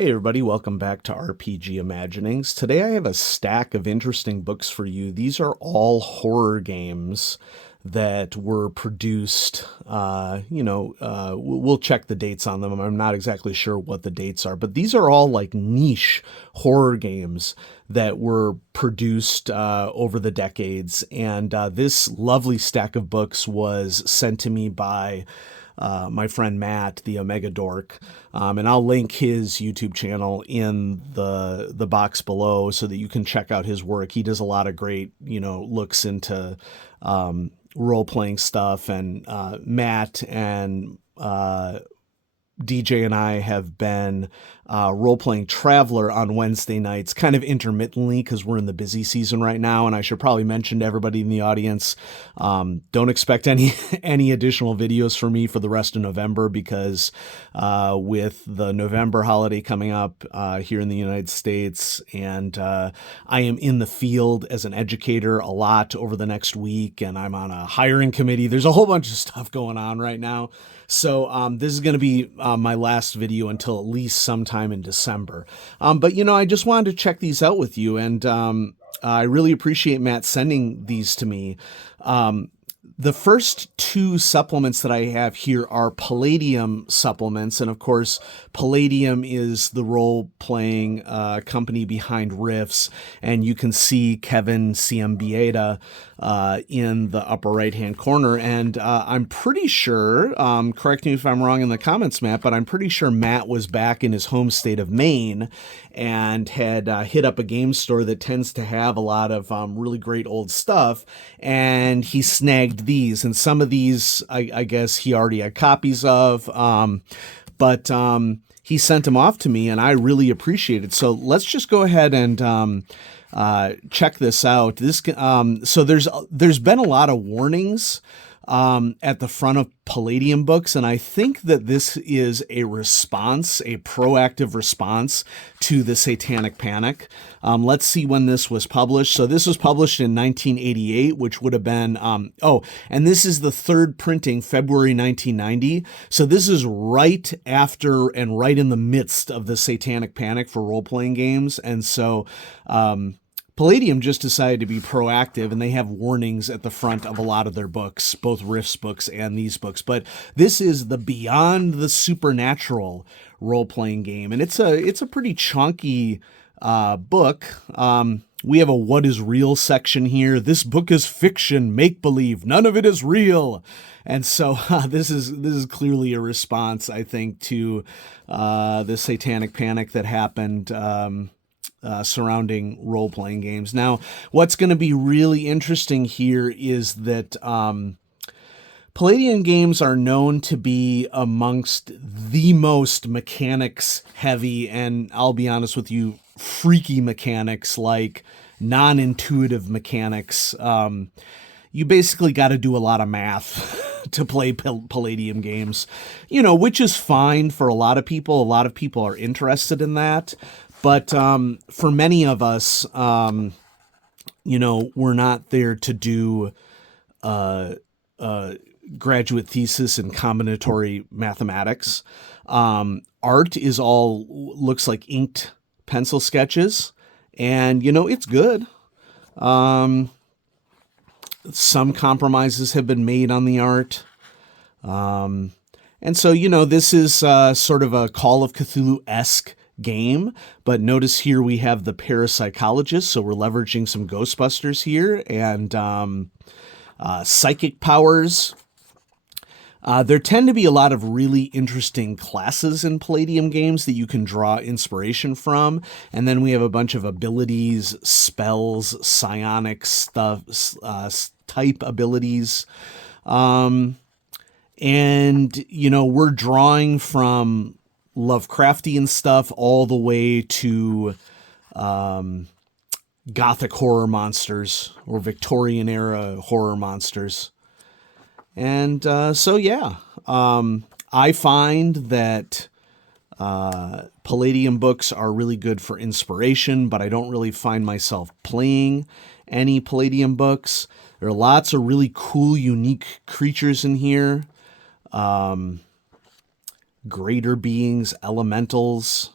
Hey everybody, welcome back to RPG Imaginings. Today I have a stack of interesting books for you. These are all horror games that were produced. We'll check the dates on them. I'm not exactly sure what the dates are, but these are all like niche horror games that were produced over the decades. And this lovely stack of books was sent to me by my friend Matt, TheOmegaDork, and I'll link his YouTube channel in the box below so that you can check out his work. He does a lot of great, looks into role playing stuff, and Matt and DJ and I have been role-playing Traveler on Wednesday nights, kind of intermittently because we're in the busy season right now. And I should probably mention to everybody in the audience, don't expect any any additional videos from me for the rest of November because with the November holiday coming up here in the United States, and I am in the field as an educator a lot over the next week, and I'm on a hiring committee. There's a whole bunch of stuff going on right now. So this is going to be my last video until at least sometime in December. But I just wanted to check these out with you, and I really appreciate Matt sending these to me. The first two supplements that I have here are Palladium supplements. And of course, Palladium is the role-playing company behind Rifts. And you can see Kevin Ciambieta in the upper right-hand corner. And I'm pretty sure, correct me if I'm wrong in the comments, Matt, but I'm pretty sure Matt was back in his home state of Maine and had hit up a game store that tends to have a lot of really great old stuff. And he snagged these, and some of these I guess he already had copies of, but he sent them off to me, and I really appreciate it. So let's just go ahead and check this out. So there's been a lot of warnings at the front of Palladium books, and I think that this is a response, a proactive response to the Satanic Panic. Let's see when this was published. So this was published in 1988, which would have been, and this is the third printing, February 1990. So this is right after and right in the midst of the Satanic Panic for role-playing games. And so, Palladium just decided to be proactive, and they have warnings at the front of a lot of their books, both Rift's books and these books. But this is the Beyond the Supernatural role-playing game, and it's a pretty chunky book. We have a what is real section here. This book is fiction, make-believe. None of it is real. And so this is clearly a response, I think, to the Satanic Panic that happened surrounding role-playing games. Now, what's going to be really interesting here is that Palladium games are known to be amongst the most mechanics-heavy, and I'll be honest with you, freaky mechanics, like non-intuitive mechanics. You basically got to do a lot of math to play Palladium games, which is fine for a lot of people. A lot of people are interested in that. But for many of us, we're not there to do graduate thesis in combinatory mathematics. Art is all looks like inked pencil sketches, and it's good. Some compromises have been made on the art. And so, this is sort of a Call of Cthulhu-esque game, but notice here we have the parapsychologist, so we're leveraging some Ghostbusters here, and psychic powers. There tend to be a lot of really interesting classes in Palladium games that you can draw inspiration from, and then we have a bunch of abilities, spells, psionic stuff, type abilities, and we're drawing from Lovecraftian stuff all the way to Gothic horror monsters or Victorian era horror monsters. And I find that Palladium books are really good for inspiration, but I don't really find myself playing any Palladium books. There are lots of really cool, unique creatures in here. Greater beings, elementals.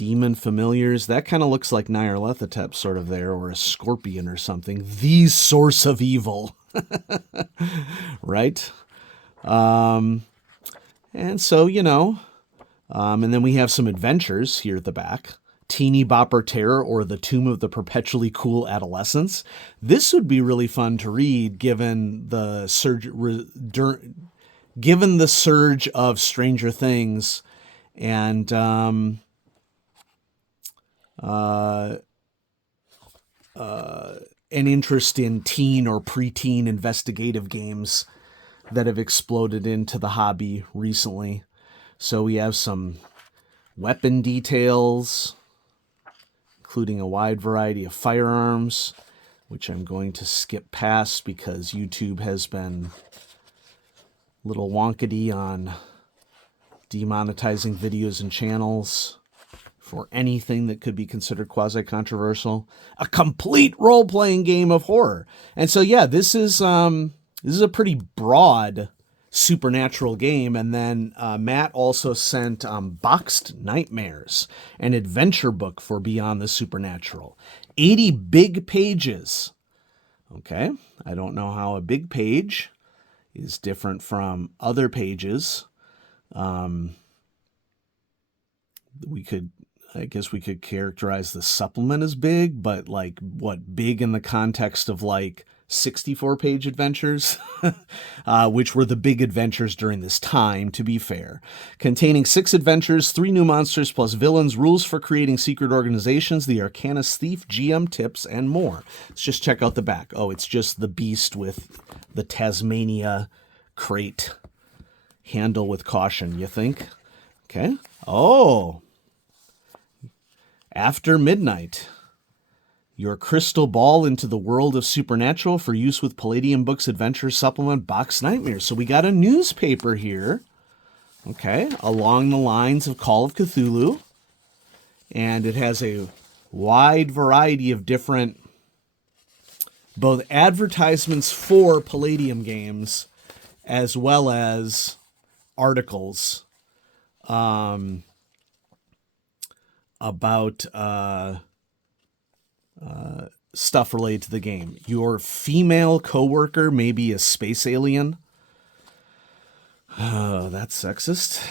Demon familiars. That kind of looks like Nyarlathotep sort of there, or a scorpion or something. The source of evil. Right? And so, and then we have some adventures here at the back. Teeny Bopper Terror, or The Tomb of the Perpetually Cool Adolescents. This would be really fun to read given the surge of Stranger Things and an interest in teen or preteen investigative games that have exploded into the hobby recently. So we have some weapon details, including a wide variety of firearms, which I'm going to skip past because YouTube has been a little wonkety on demonetizing videos and channels for anything that could be considered quasi-controversial. A complete role-playing game of horror. And so, yeah, this is a pretty broad supernatural game. And then Matt also sent Boxed Nightmares, an adventure book for Beyond the Supernatural. 80 big pages. Okay, I don't know how a big page is different from other pages. I guess we could characterize the supplement as big, but like what, big in the context of like 64-page adventures, which were the big adventures during this time, to be fair. Containing 6 adventures, 3 new monsters plus villains, rules for creating secret organizations, the Arcanist Thief, GM tips, and more. Let's just check out the back. Oh, it's just the beast with the Tasmania crate. Handle with caution, you think? Okay. Oh. After Midnight. Your crystal ball into the world of supernatural for use with Palladium Books Adventure Supplement Box Nightmares. So we got a newspaper here, okay, along the lines of Call of Cthulhu. And it has a wide variety of different, both advertisements for Palladium games, as well as articles about stuff related to the game. Your female coworker may be a space alien. Oh, that's sexist.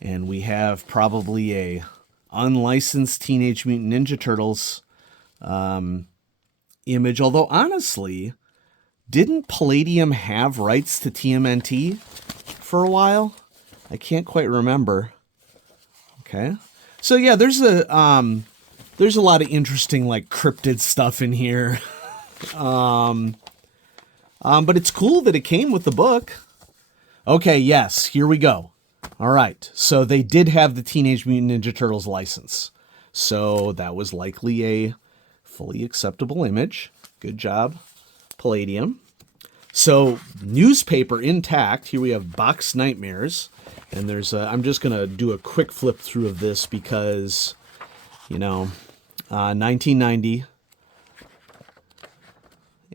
And we have probably a unlicensed Teenage Mutant Ninja Turtles image. Although, honestly, didn't Palladium have rights to TMNT for a while? I can't quite remember. Okay. So yeah, there's a lot of interesting like cryptid stuff in here. But it's cool that it came with the book. Okay, yes, here we go. All right. So they did have the Teenage Mutant Ninja Turtles license. So that was likely a fully acceptable image. Good job, Palladium. So newspaper intact. Here we have Box Nightmares. And there's I'm just going to do a quick flip through of this because, 1990.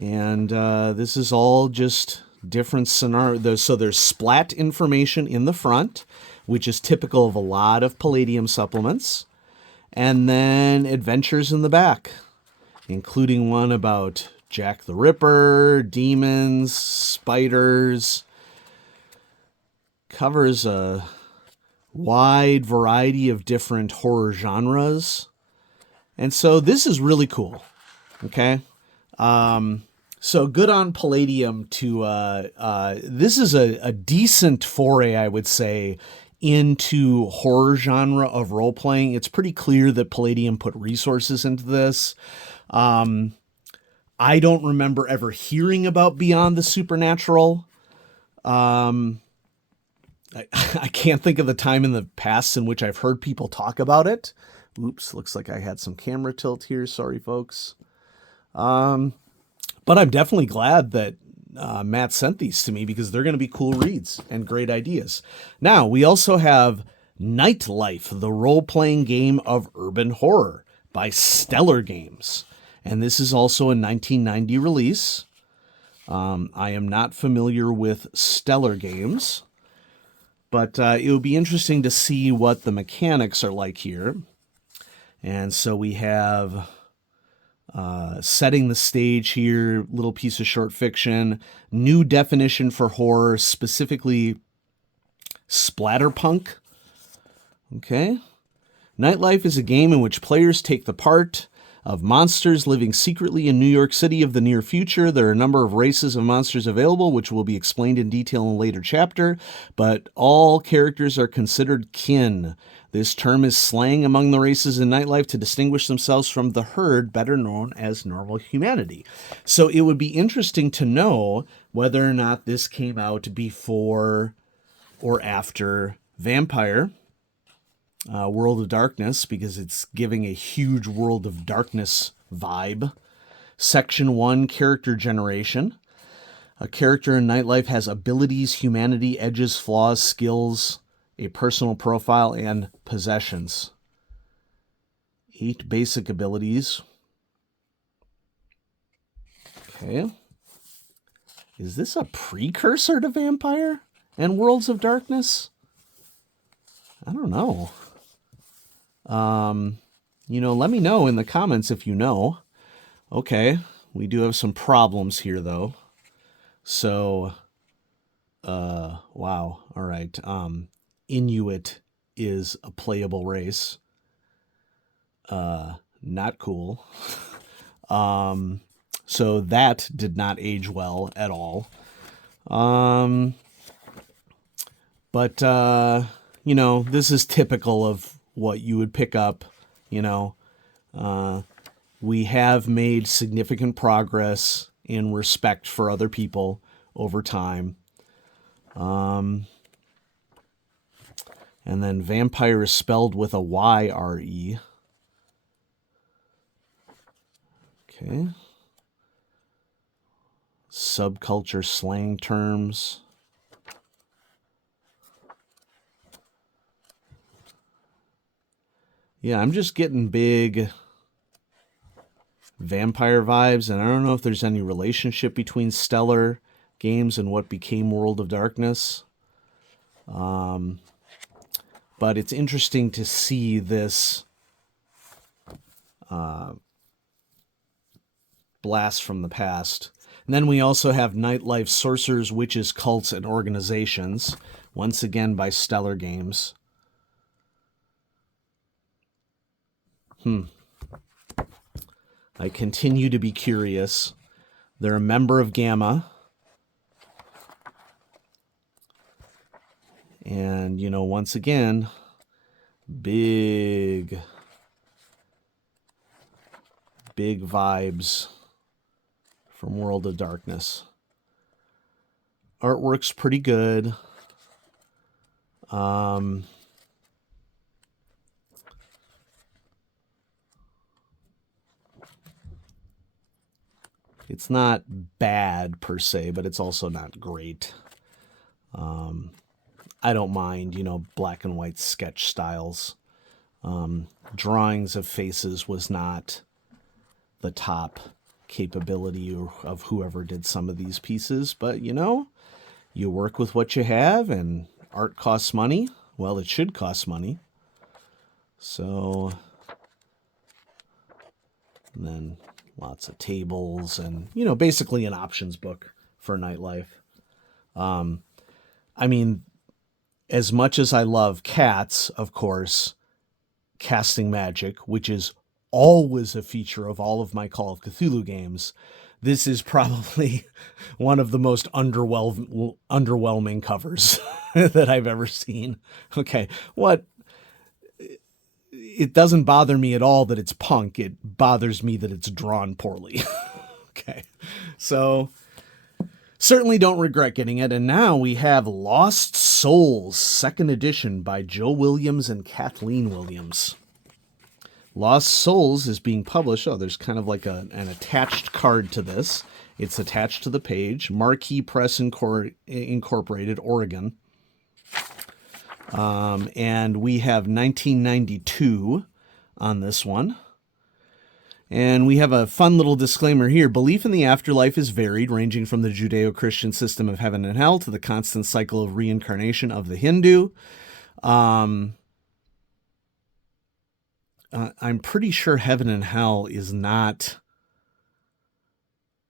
And this is all just different scenarios. So there's splat information in the front, which is typical of a lot of Palladium supplements. And then adventures in the back, including one about Jack the Ripper, demons, spiders. Covers a wide variety of different horror genres. And so this is really cool. Okay. So good on Palladium to, this is a decent foray, I would say, into horror genre of role-playing. It's pretty clear that Palladium put resources into this. I don't remember ever hearing about Beyond the Supernatural. I can't think of the time in the past in which I've heard people talk about it. Oops, looks like I had some camera tilt here. Sorry, folks. But I'm definitely glad that Matt sent these to me because they're going to be cool reads and great ideas. Now, we also have Nightlife, the role-playing game of urban horror by Stellar Games. And this is also a 1990 release. I am not familiar with Stellar Games. But it would be interesting to see what the mechanics are like here. And so we have setting the stage here, little piece of short fiction, new definition for horror, specifically splatterpunk. Okay. Nightlife is a game in which players take the part of monsters living secretly in New York City of the near future. There are a number of races of monsters available, which will be explained in detail in a later chapter, but all characters are considered kin. This term is slang among the races in Nightlife to distinguish themselves from the herd, better known as normal humanity. So it would be interesting to know whether or not this came out before or after Vampire, World of Darkness, because it's giving a huge World of Darkness vibe. Section 1, character generation. A character in Nightlife has abilities, humanity, edges, flaws, skills, a personal profile, and possessions. 8 basic abilities. Okay. Is this a precursor to Vampire and Worlds of Darkness? I don't know. Let me know in the comments if you know. Okay, we do have some problems here, though. So, wow. All right. Inuit is a playable race. Not cool. So that did not age well at all. But this is typical of what you would pick up, we have made significant progress in respect for other people over time. And then vampire is spelled with a Y-R-E. Okay. Subculture slang terms. Yeah, I'm just getting big vampire vibes, and I don't know if there's any relationship between Stellar games and what became World of Darkness. But it's interesting to see this blast from the past. And then we also have Nightlife Sorcerers, Witches, Cults, and Organizations, once again by Stellar Games. I continue to be curious. They're a member of Gamma. And, once again, big vibes from World of Darkness. Artwork's pretty good. It's not bad per se, but it's also not great. I don't mind, black and white sketch styles. Drawings of faces was not the top capability of whoever did some of these pieces, but you work with what you have, and art costs money. Well, it should cost money. So, and then lots of tables and, basically an options book for Nightlife. As much as I love cats, of course, casting magic, which is always a feature of all of my Call of Cthulhu games, this is probably one of the most underwhelming covers that I've ever seen. Okay, it doesn't bother me at all that it's punk. It bothers me that it's drawn poorly. Okay, so certainly don't regret getting it. And now we have Lost Souls, 2nd edition by Joe Williams and Kathleen Williams. Lost Souls is being published. Oh, there's kind of like an attached card to this. It's attached to the page. Marquee Press Incorporated, Oregon. And we have 1992 on this one. And we have a fun little disclaimer here. Belief in the afterlife is varied, ranging from the Judeo-Christian system of heaven and hell to the constant cycle of reincarnation of the Hindu. I'm pretty sure heaven and hell is not...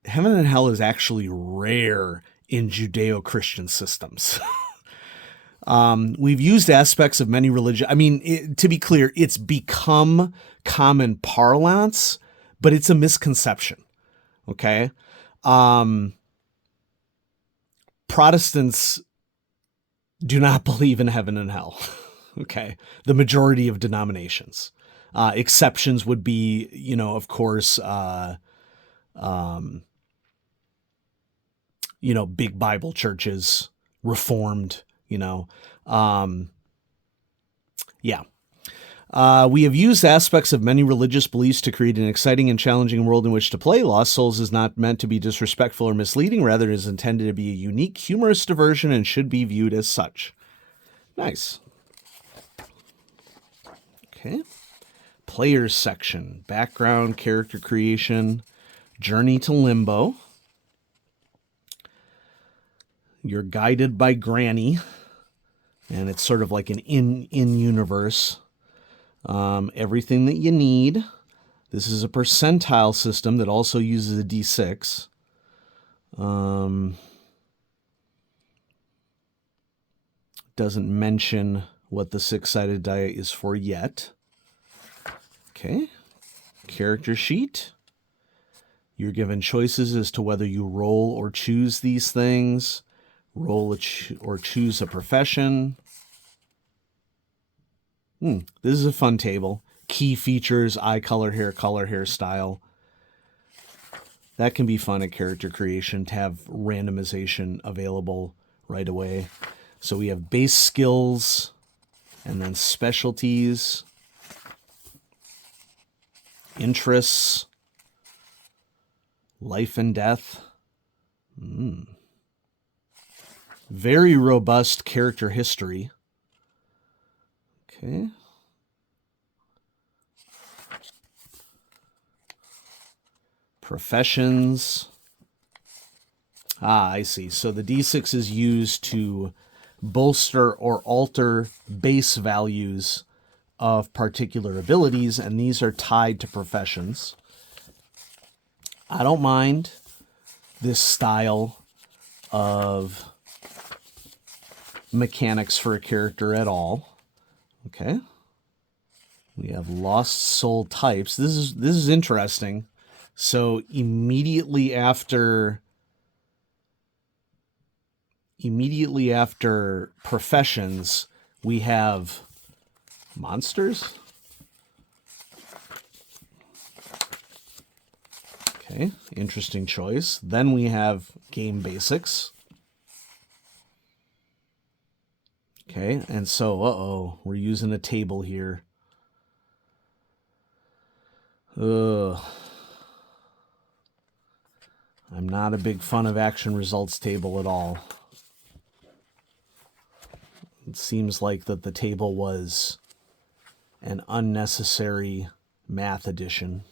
Heaven and hell is actually rare in Judeo-Christian systems. We've used aspects of many religions. I mean, to be clear, it's become common parlance, but it's a misconception. Okay. Protestants do not believe in heaven and hell. Okay. The majority of denominations. Exceptions would be, of course, big Bible churches, Reformed, yeah. We have used aspects of many religious beliefs to create an exciting and challenging world in which to play. Lost Souls is not meant to be disrespectful or misleading. Rather, it is intended to be a unique, humorous diversion and should be viewed as such. Nice. Okay. Players section. Background, character creation, journey to limbo. You're guided by Granny, and it's sort of like an in-universe. Everything that you need. This is a percentile system that also uses a D6. Doesn't mention what the 6-sided die is for yet. Okay. Character sheet. You're given choices as to whether you roll or choose these things. Roll or choose a profession. This is a fun table. Key features, eye color, hairstyle. That can be fun at character creation to have randomization available right away. So we have base skills and then specialties, interests, life and death. Very robust character history. Okay. Professions. I see. So the D6 is used to bolster or alter base values of particular abilities, and these are tied to professions. I don't mind this style of mechanics for a character at all. Okay. We have lost soul types. This is interesting. So immediately after professions, we have monsters. Okay, interesting choice. Then we have game basics. Okay, and so, we're using a table here. I'm not a big fan of action results table at all. It seems like that the table was an unnecessary math addition.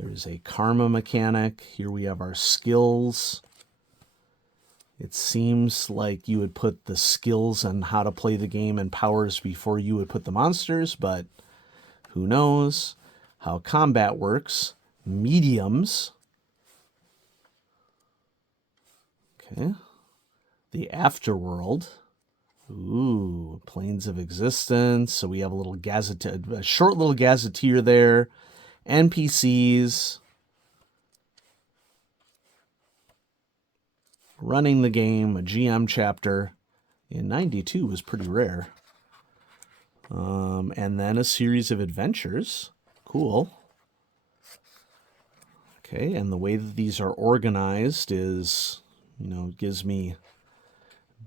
There's a karma mechanic. Here we have our skills. It seems like you would put the skills on how to play the game and powers before you would put the monsters, but who knows how combat works. Mediums. Okay. The afterworld. Ooh, planes of existence. So we have a short little gazetteer there. NPCs. Running the game, a GM chapter in 92 was pretty rare. And then a series of adventures. Cool. Okay, and the way that these are organized is, gives me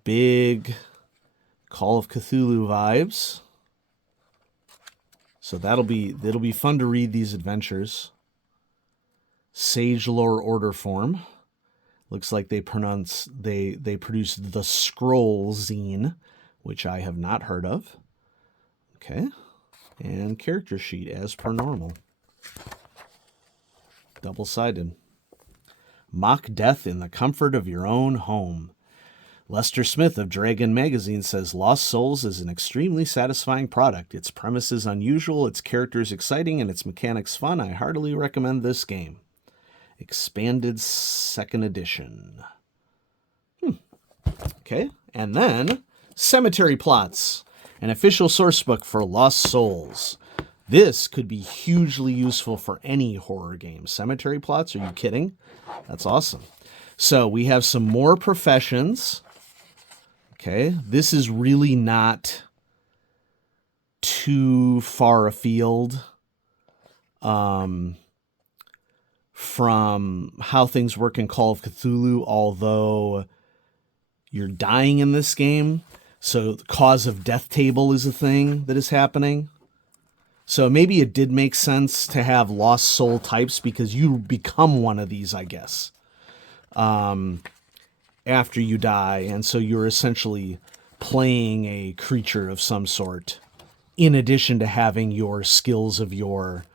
big Call of Cthulhu vibes. So that'll be fun to read these adventures. Sage lore order form. Looks like they produced the Scroll zine, which I have not heard of. Okay. And character sheet as per normal. Double-sided. Mock death in the comfort of your own home. Lester Smith of Dragon Magazine says Lost Souls is an extremely satisfying product. Its premise is unusual, its characters exciting, and its mechanics fun. I heartily recommend this game. Expanded 2nd edition. Okay, and then Cemetery Plots, an official sourcebook for Lost Souls. This could be hugely useful for any horror game. Cemetery Plots, are you kidding? That's awesome. So we have some more professions. Okay, this is really not too far afield from how things work in Call of Cthulhu, although you're dying in this game. So the cause of death table is a thing that is happening. So maybe it did make sense to have lost soul types because you become one of these, I guess, after you die. And so you're essentially playing a creature of some sort in addition to having your skills of your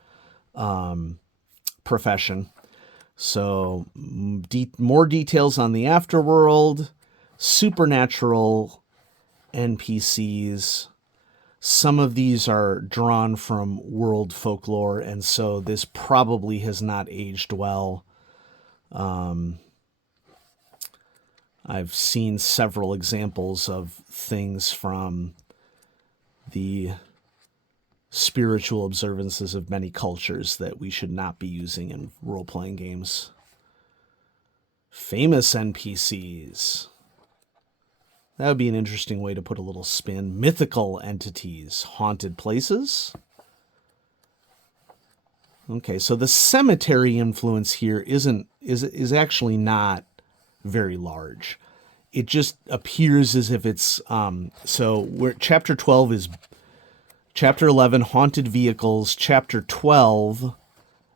profession. So more details on the afterworld, supernatural NPCs. Some of these are drawn from world folklore, and so this probably has not aged well. I've seen several examples of things from the spiritual observances of many cultures that we should not be using in role-playing games. Famous NPCs. That would be an interesting way to put a little spin. Mythical entities. Haunted places. Okay, so the cemetery influence here is actually not very large. It just appears as if it's chapter 12 is chapter 11 haunted vehicles, chapter 12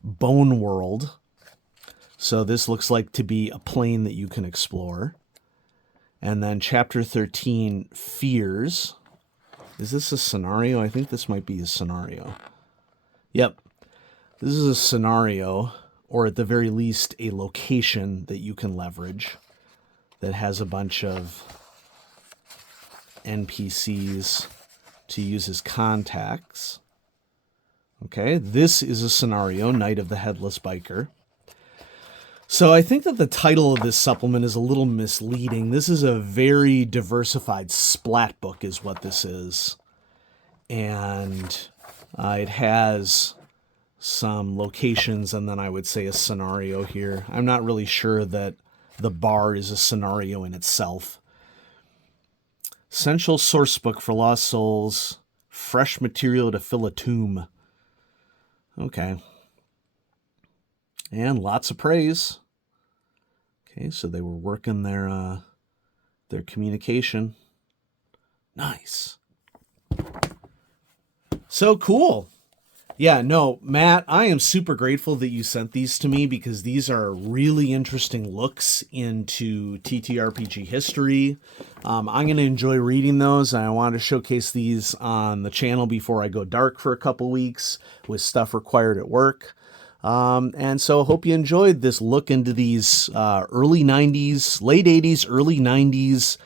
bone world. So this looks like to be a plane that you can explore. And then chapter 13 fears. Is this a scenario? I think this might be a scenario. Yep. This is a scenario, or at the very least, a location that you can leverage that has a bunch of NPCs to use as contacts. Okay, this is a scenario, Night of the Headless Biker. So I think that the title of this supplement is a little misleading. This is a very diversified splat book is what this is. And it has some locations and then I would say a scenario here. I'm not really sure that the bar is a scenario in itself. Essential source book for Lost Souls. Fresh material to fill a tomb. Okay. And lots of praise. Okay, so they were working their communication. Nice. So cool. Yeah, no, Matt, I am super grateful that you sent these to me because these are really interesting looks into TTRPG history. I'm going to enjoy reading those, and I want to showcase these on the channel before I go dark for a couple weeks with stuff required at work. And so I hope you enjoyed this look into these early 90s, late 80s, early 90s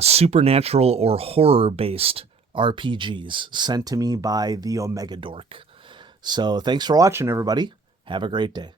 supernatural or horror-based RPGs sent to me by TheOmegaDork. So thanks for watching, everybody. Have a great day.